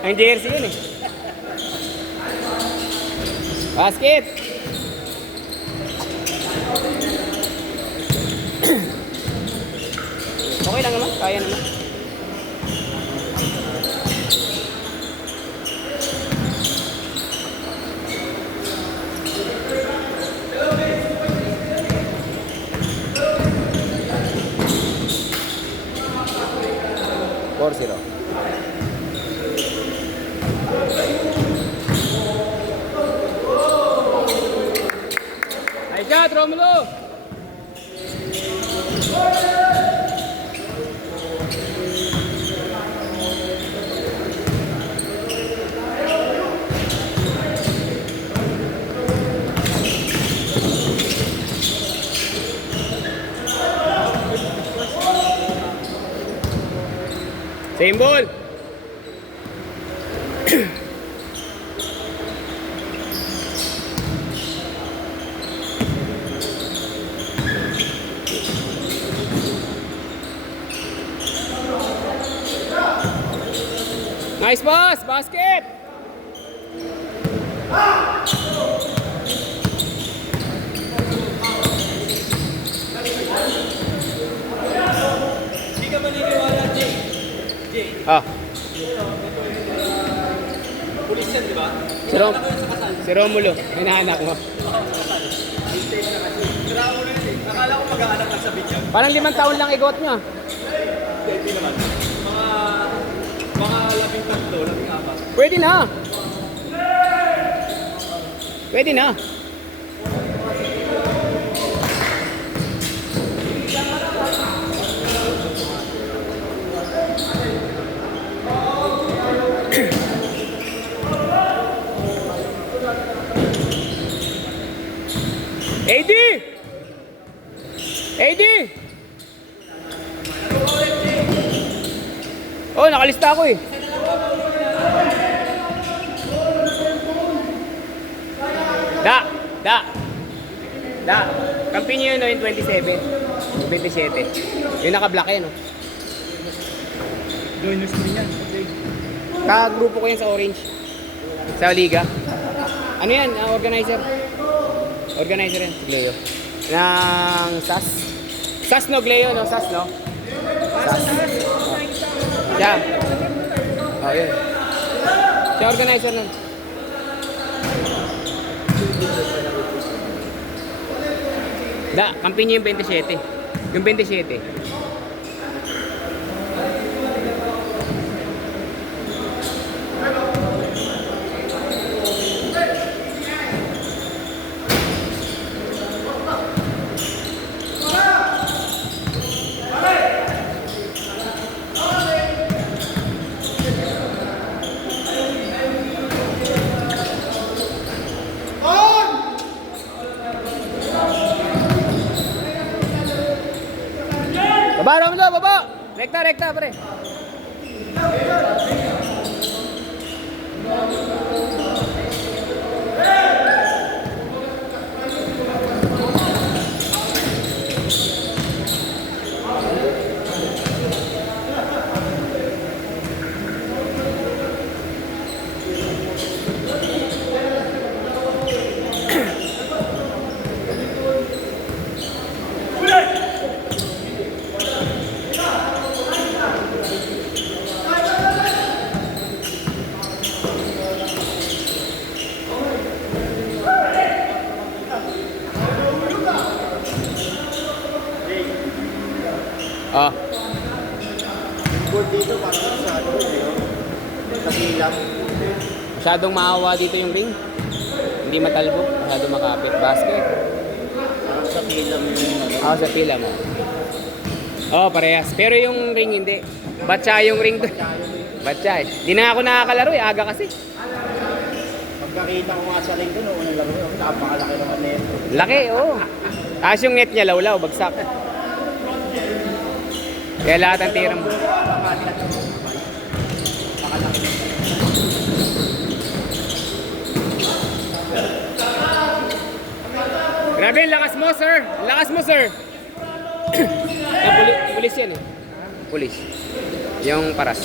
Ang jersey yun eh. Basket! Okay lang naman, kaya naman. Four zero. Nice shot, Romulo! Same ball. Nice pass, basket. Hindi ka maniniwala, Jay. Ah, Pulis yan, di ba? si Romulo, hinahanap mo. Hintay mo na kasi. Sira mo na yun eh. Akala ko mag-aanak ka sa bidyag. Parang 5 taon lang igot niya. Hindi naman. Mga 13, 14. Pwede na. Pwede na. AD! AD! Oh, nakalista ako eh. Da. Kampi niyo yun no, yung 27. Yung naka-black eh, no? Joiners din yan. Ka-grupo ko yan sa Orange. Sa Liga. Ano yan? Organizer. Organizer yan. Gleo. Ng SAS. SAS no, Gleo no? SAS no? SAS. Siya. Oh, yun. Siya organizer nun. Kampi niyo yung 27. Yung 27. Baba, Romulo, baba! Rekta, pre. Ah. Board dito parang masyado yun. Tagilap. Masyadong maawa dito yung ring. Hindi matalbo, masyadong makapit. Basket. Sa pilam yung Ako sa pila mo. Oh, parehas. Pero yung ring hindi. Batsa yung ring doon. Batsa eh. Di na ako nakakalaro eh. Aga kasi. Pagkakita ko nga sa link doon, unang laro yun, napakalaki naman nito. Laki, oo. Tapos yung net niya lawlaw, bagsak. Kaya lahat ang tira mo. Grabe, lakas mo, sir. Lakas mo, sir. Pulis yan eh. Pulis. Yung paras.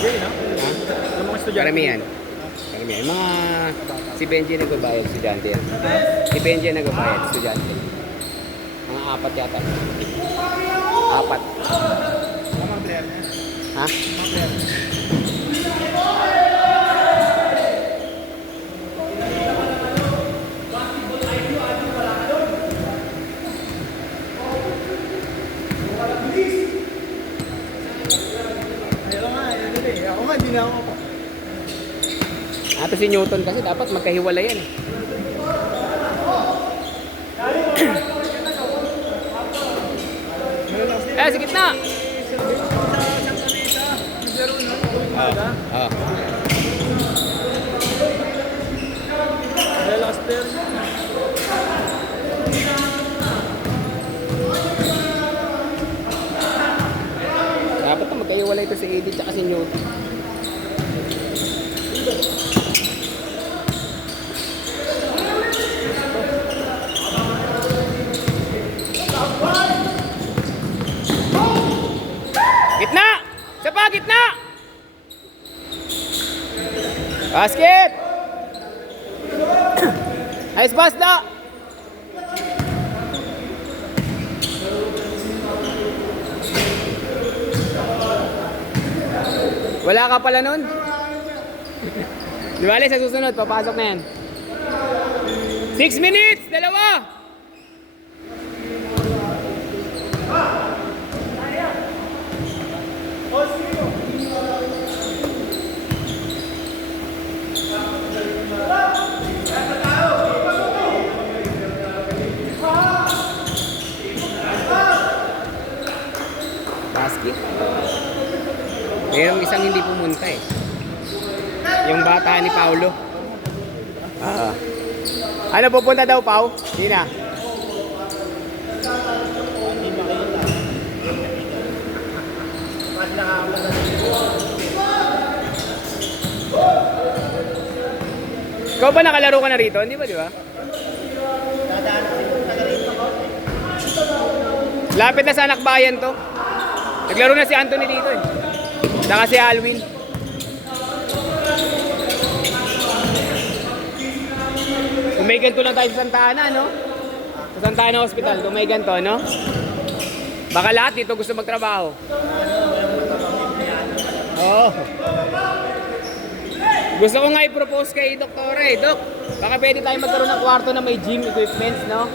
Hindi, no? Yung mga estudyante. Karamihan. Karamihan. Mga si Benji nagbabayad, estudyante yan. Si Benji nagbabayad, estudyante. Mga 4 yata. 4. Mga player na yan. Ha? Mga player. Ako nga, hindi na ako po. Ato si Newton kasi dapat magkahiwalay yan. Sa gitna! Ah. Relaster. Dapat na magkahiwalay ito si Edith at si Newton. Gitna! Sa pa, gitna! Basket! Ayos basta! Wala ka pala nun? Di bale, sa susunod, papasok na yan. 6 minutes! Dalawa! Basket. Mayroong isang hindi pumunta eh. Yung bata ni Paulo. Ano, pupunta daw, Pau? Hindi na. Hindi makita. Pag nakakamata na. Ikaw ba nakalaro ka na rito? Hindi ba, di ba? Dadaan ako yung taga-rito ko. Lapit na sa anak bayan to. Naglaro na si Anthony dito eh. Saka si Alwin. Kung may ganito lang tayo sa Santa Ana, no? Sa Santa Ana Hospital, kung may ganito, no? Baka lahat dito gusto magtrabaho. Oo. Gusto ko nga i-propose kay Dr. Dok, baka pwede tayo magkaroon ng kwarto na may gym equipments, no?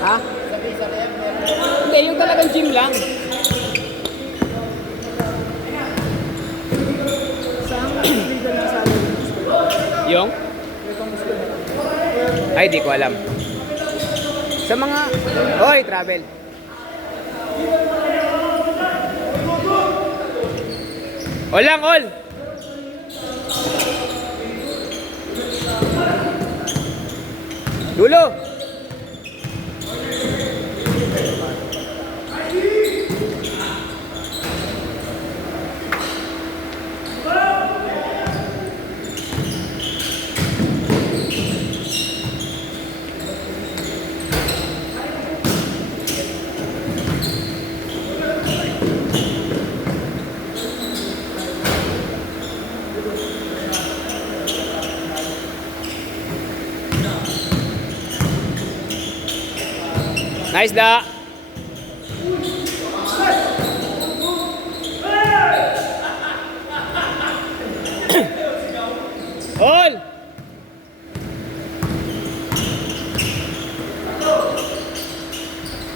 Ha? Hindi, yung talagang gym lang. Yung? Ay, di ko alam. Sa mga... Hoy, travel. All lang, all. Dulo. Nice da. All.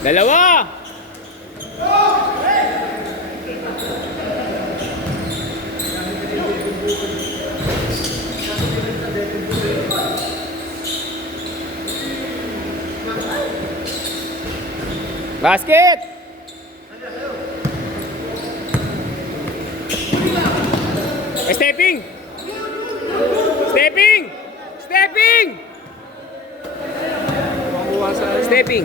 Dalawa. Basket! Stepping! Stepping! Stepping! Stepping!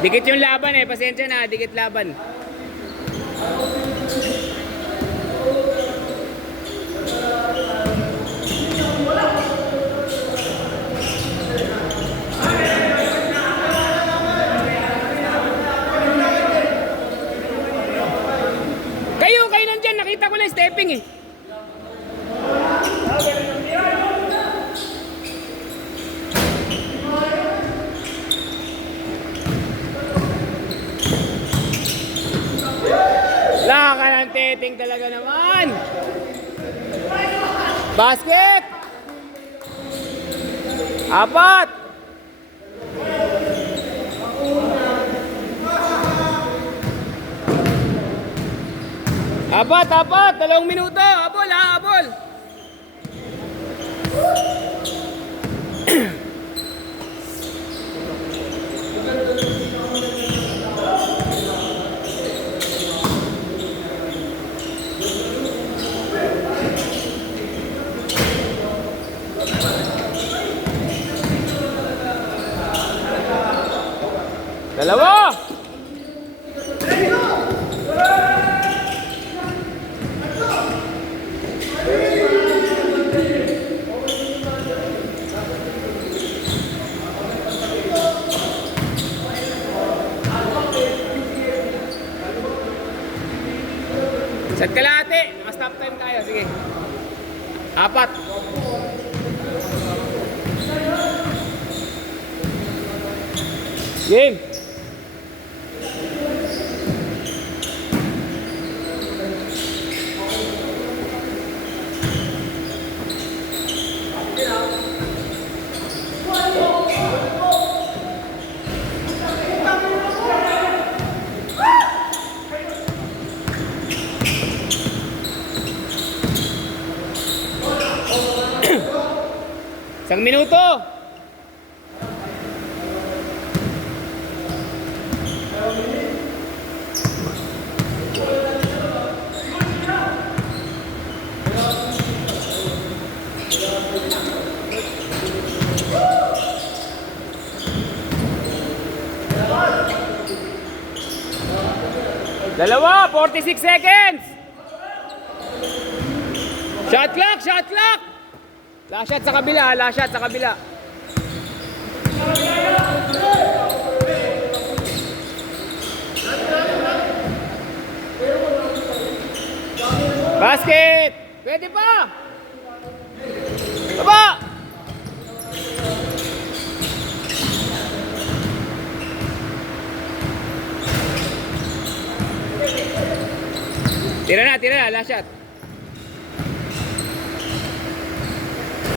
Dikit yung laban eh, pasensya na, dikit laban. setting talaga naman. Basket! Apat! Apat! 2 minuto! Abol ha, abol! Dalawa! Set kalahati. Naka-stop time tayo. Sige. 4. Game. Isang minuto. Dalawa, 46 seconds. Shot clock, shot clock. Last shot sa kabila, last shot sa kabila. Basket! Pwede pa! Baba! Tira na, last shot.